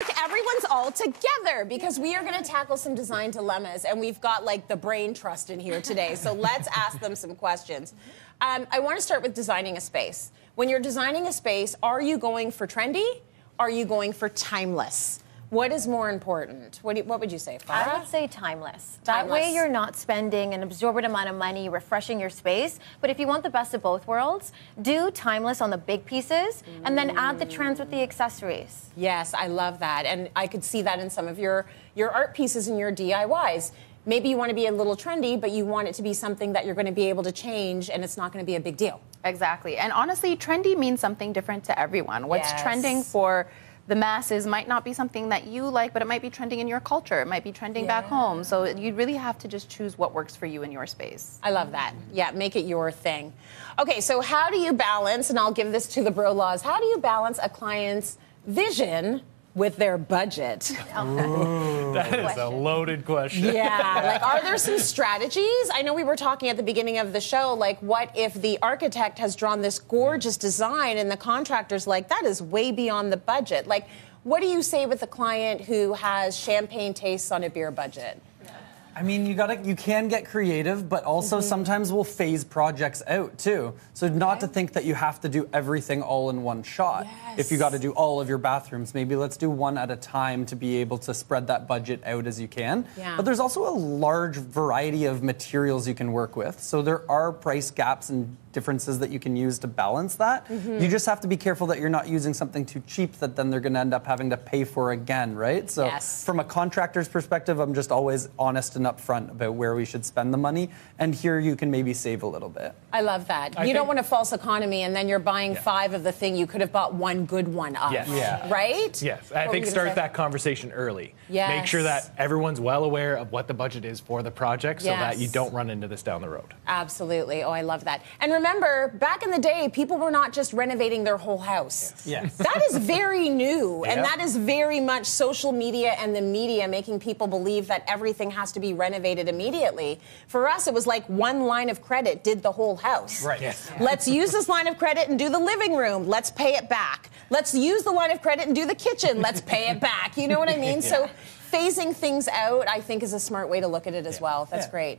Everyone's all together because we are going to tackle some design dilemmas, and we've got like the brain trust in here today. So let's ask them some questions. I want to start with designing a space. When you're designing a space, are you going for trendy? Are you going for timeless? What is more important? What would you say, Farah? I would say timeless. That way you're not spending an absorbent amount of money refreshing your space. But if you want the best of both worlds, do timeless on the big pieces and then add the trends with the accessories. Yes, I love that. And I could see that in some of your art pieces and your DIYs. Maybe you want to be a little trendy, but you want it to be something that you're going to be able to change and it's not going to be a big deal. Exactly. And honestly, trendy means something different to everyone. What's trending for the masses might not be something that you like, but it might be trending in your culture. It might be trending back home. So you really have to just choose what works for you in your space. I love that. Yeah, make it your thing. Okay, so how do you balance, and I'll give this to the bro laws, how do you balance a client's vision with their budget? That is a loaded question. Yeah, like are there some strategies? I know we were talking at the beginning of the show, like what if the architect has drawn this gorgeous design and the contractor's like, that is way beyond the budget. Like, what do you say with a client who has champagne tastes on a beer budget? I mean, you can get creative, but also sometimes we'll phase projects out too. So not to think that you have to do everything all in one shot. Yes. If you got to do all of your bathrooms, maybe let's do one at a time to be able to spread that budget out as you can. Yeah. But there's also a large variety of materials you can work with. So there are price gaps and differences that you can use to balance that. You just have to be careful that you're not using something too cheap that then they're going to end up having to pay for again, right? So from a contractor's perspective, I'm just always honest and upfront about where we should spend the money, and here you can maybe save a little bit. I love that. You don't want a false economy and then you're buying 5 of the thing you could have bought one good one of. Yes. Yeah. Right? Yes, I think start that conversation early. Yes. Make sure that everyone's well aware of what the budget is for the project so that you don't run into this down the road. Absolutely. Oh, I love that. And remember, back in the day, people were not just renovating their whole house. Yes. That is very new, and that is very much social media and the media making people believe that everything has to be renovated immediately. For us, it was like one line of credit did the whole house. Right. Yes. Let's use this line of credit and do the living room. Let's pay it back. Let's use the line of credit and do the kitchen. Let's pay it back. You know what I mean? So phasing things out, I think, is a smart way to look at it as well. That's great.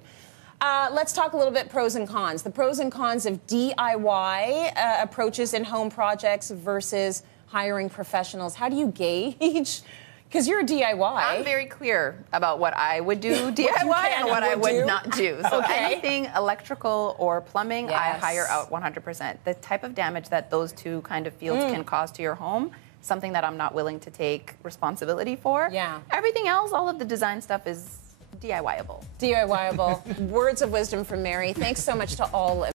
Let's talk a little bit pros and cons. The pros and cons of DIY approaches in home projects versus hiring professionals. How do you gauge? Because you're a DIY. I'm very clear about what I would do DIY and what I would not do. So anything electrical or plumbing, I hire out 100%. The type of damage that those two kind of fields can cause to your home, something that I'm not willing to take responsibility for. Yeah. Everything else, all of the design stuff is DIY-able. DIY-able. Words of wisdom from Mary. Thanks so much to all of